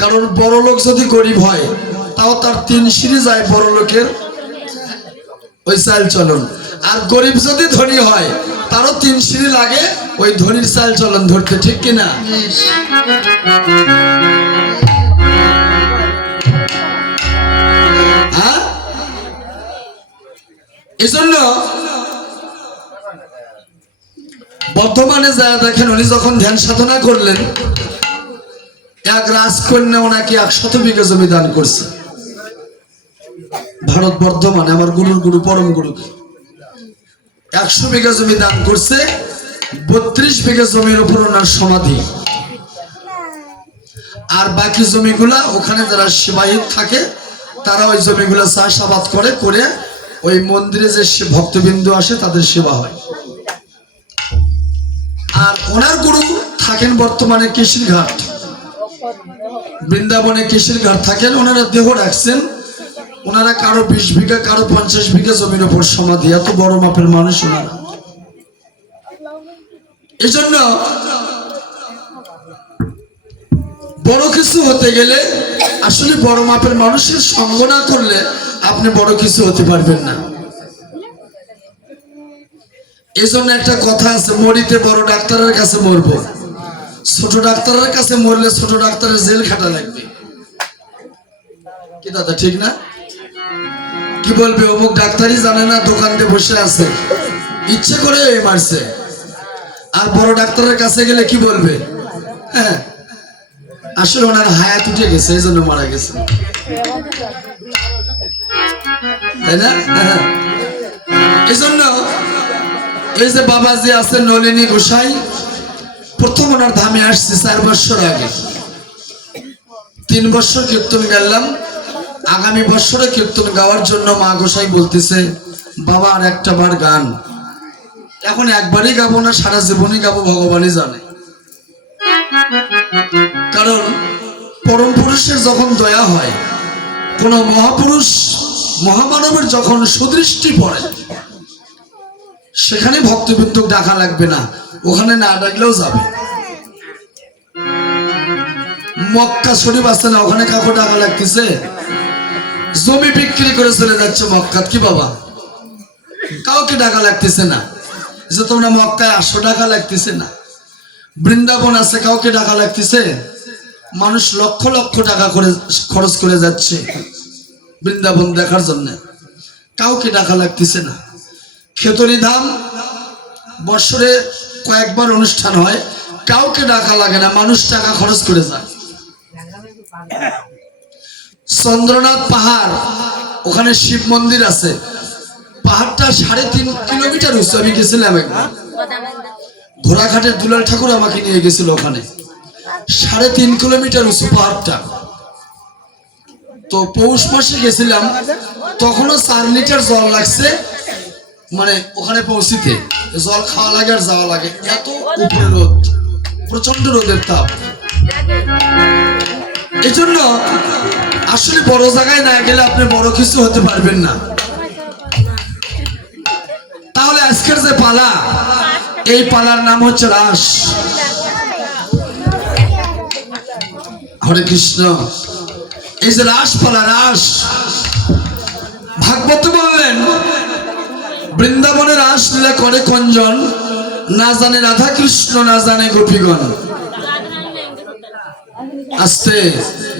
কারণ বড় লোক যদি গরিব হয় তাও তার 3 সিঁড়ি যায় বড় লোকের ওই চাল চলন, আর গরিব যদি ধনী হয় তারও 3 সিঁড়ি লাগে ওই ধনীর চাল চলন ধরতে, ঠিক কিনা? হ্যাঁ, এজন্য বর্তমানে যা দেখেন উনি যখন ধ্যান সাধনা করলেন, এক রাজকন্যা ওনাকে 100 বিঘা জমি দান করছে। ভারত বর্ধমানে আমার গুরুর গুরু পরম গুরু 100 বিঘা জমি দান করছে। 32 বিঘা জমির উপর ওনার সমাধি, আর বাকি জমিগুলা ওখানে যারা সেবায়িত থাকে তারা ওই জমিগুলা চাষাবাদ করে করে ওই মন্দিরে যে ভক্তবিন্দু আসে তাদের সেবা হয়। আর ওনার গুরু থাকেন বর্তমানে কেশিরঘাট, বৃন্দাবনে কেশিরঘাট থাকেন। ওনারা দেহ রাখছেন, ওনারা কারো 20 বিঘা কারো 50 বিঘা জমির উপর সমাধি, এত বড় মাপের মানুষ ওনারা। এই জন্য বড় কিছু হতে গেলে আসলে বড় মাপের মানুষের সঙ্গ না করলে আপনি বড় কিছু হতে পারবেন না। এই জন্য একটা কথা আছে, মরিতে বড় ডাক্তারের কাছে মরবো, ছোট ডাক্তারের কাছে মরলে ছোট ডাক্তারের জেল খাটা লাগবে। কি দাদা ঠিক না? কি বলবে, অমুক ডাক্তারই জানে না, দোকান দিয়ে বসে আছে, ইচ্ছে করে মারছে। আর বড় ডাক্তারের কাছে গেলে কি বলবে, হ্যাঁ আসলে ওনার হায়াত উঠে গেছে এই জন্য মারা গেছে, তাই না? এই জন্য এই যে বাবাজি আছেন নলিনী গোসাই, প্রথম ওনার ধামে আসছে 4 বছর আগে। 3 বছর কীর্তন গাইলাম, আগামী বছরে কীর্তন গাওয়ার জন্য মা গোসাই বলতেছে বাবা আর একটা বার গান। এখন একবারই গাবো না, সারা জীবনই গাবো, ভগবানই জানে। কারণ পরম পুরুষের যখন দয়া হয়, কোন মহাপুরুষ মহামানবের যখন সুদৃষ্টি পড়ে, সেখানে ভক্তবৃন্দ ডাকা লাগবে না, ওখানে না ডাকলেও যাবে। মক্কা শরীফ আছে না, ওখানে কাকু ডাকা লাগতেছে, জমি বিক্রি করে চলে যাচ্ছে মক্কা, কি বাবা কাউকে ডাকা লাগতেছে না যে তোমরা মক্কায় 800 টাকা লাগতেছে না। বৃন্দাবন আছে, কাউকে ডাকা লাগতেছে, মানুষ লক্ষ লক্ষ টাকা করে খরচ করে যাচ্ছে বৃন্দাবন দেখার জন্য, কাউকে ডাকা লাগতেছে না। খেতরি ধাম বছরে কয়েকবার অনুষ্ঠান হয়, কাউকে ডাকা লাগে না, মানুষ টাকা খরচ করে যায়। চন্দ্রনাথ পাহাড়, ওখানে শিব মন্দির আছে, পাহাড়টা 3.5 কিলোমিটার উঁচু। আমি গেছিলাম একবার, ঘোড়াঘাটের দুলাল ঠাকুর আমাকে নিয়ে গেছিল ওখানে, 3.5 কিলোমিটার উঁচু পাহাড়টা। তো পৌষ মাসে গেছিলাম, তখনও 4 লিটার জল লাগছে, মানে ওখানে পৌঁছিতে জল খাওয়া লাগে আর যাওয়া লাগে, এত উপরে রোদ, প্রচন্ড রোদের তাপ। এই জন্য আসলে বড় জায়গায় না গেলে আপনি বড় কিছু হতে পারবেন না। তাহলে আজকের যে পালা, এই পালার নাম হচ্ছে রাস। হরে কৃষ্ণ। এই যে রাস পালা, রাস ভাগবত বললেন বৃন্দাবনে রাস লীলা করে কঞ্জন, না জানে রাধা কৃষ্ণ না জানে গোপীগণ। আস্তে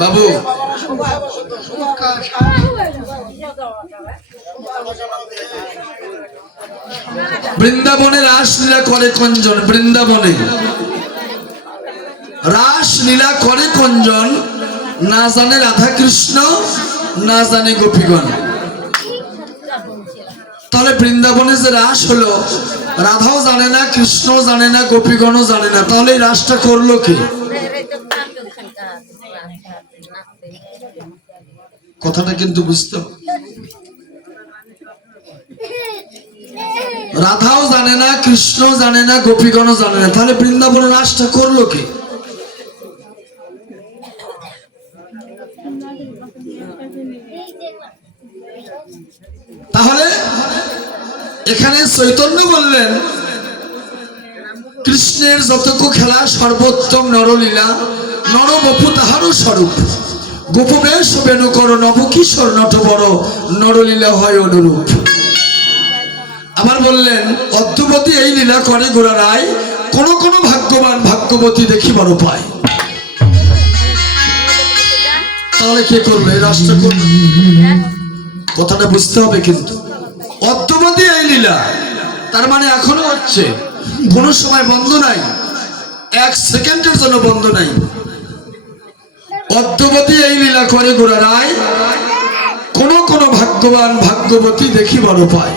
বাবু, বৃন্দাবনে রাস লীলা করে কঞ্জন, বৃন্দাবনে রাস লীলা করে কঞ্জন, না জানে রাধা কৃষ্ণ না জানে গোপীগণ। তাহলে বৃন্দাবনে যে রাস হলো, রাধাও জানে না, কৃষ্ণও জানে না, গোপীগণও জানে না, তাহলে এই রাসটা করলো কি? কথাটা কিন্তু বুঝতে হবে। রাধাও জানে না, কৃষ্ণও জানে না, গোপীগণও জানে না, তাহলে বৃন্দাবনের রাসটা করলো কি? তাহলে এখানে চৈতন্য বললেন কৃষ্ণের যতটুকু খেলা সর্বোত্তম নরলীলা নর বপু তাহারও স্বরূপ, গোপবেশ বেণু কর নবকিশোর নট বড়, নরলীলা হয় অনুরূপ। আবার বললেন অদ্যবতী এই লীলা করে গোরা রায়, কোন কোন ভাগ্যবান ভাগ্যবতী দেখি বড় পায়। তাহলে কে করবে? রাষ্ট্র করবে। কথাটা বুঝতে হবে কিন্তু অদ্যবতী এই লীলা, তার মানে এখনো হচ্ছে, কোনো সময় বন্ধ নাই, এক সেকেন্ডের জন্য বন্ধ নাই। অদ্যবতী এই লীলা করে গোরা রায়, কোন কোন ভাগ্যবান ভাগ্যবতী দেখি বড় পায়,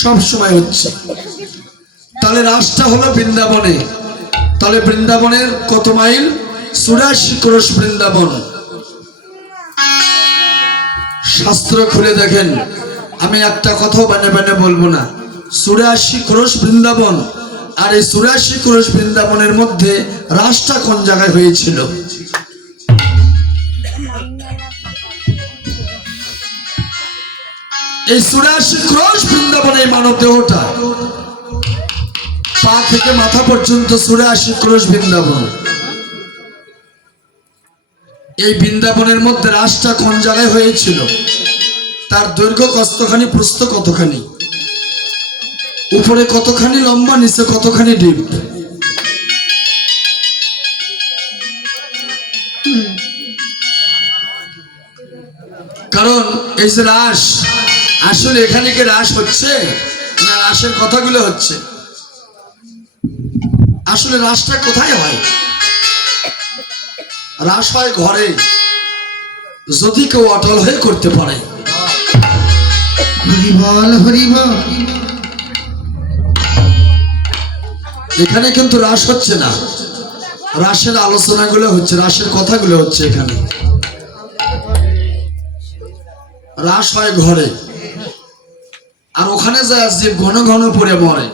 সব সময় হচ্ছে। তাহলে রাসটা হলো বৃন্দাবনে। তাহলে বৃন্দাবনের কত মাইল? 84 ক্রোশ বৃন্দাবন। শাস্ত্র খুলে দেখেন, আমি একটা কথাও বানে বানে বলবো না। 84 ক্রোশ বৃন্দাবন, আর এই 84 ক্রোশ বৃন্দাবনের মধ্যে রাসটা কোন জায়গায় হয়েছিল? এই 84 ক্রোশ বৃন্দাবনে মানব দেহটা পা থেকে মাথা পর্যন্ত 84 ক্রোশ বৃন্দাবন। এই বৃন্দাবনের মধ্যে রাসটা কোন জায়গায় হয়েছিল? তার দৈর্ঘ্য কতখানি, প্রস্থ কতখানি, উপরে কতখানি লম্বা, নিচে কতখানি ডিপ? কারণ এই যে রাস, আসলে এখানে কি রাস হচ্ছে না রাসের কথাগুলো হচ্ছে? আসলে রাসটা কোথায় হয়? রাস হয় ঘরে, যদি কেউ অটল হয়ে করতে পারে। হরিবল হরিবল। এখানে কিন্তু রাস হচ্ছে না, রাসের আলোচনাগুলো হচ্ছে, রাসের কথাগুলো হচ্ছে। এখানে রাস হয় ঘরে, আর ওখানে যায় জীব ঘন ঘন পড়ে মরে।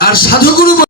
আর সাধুগুরু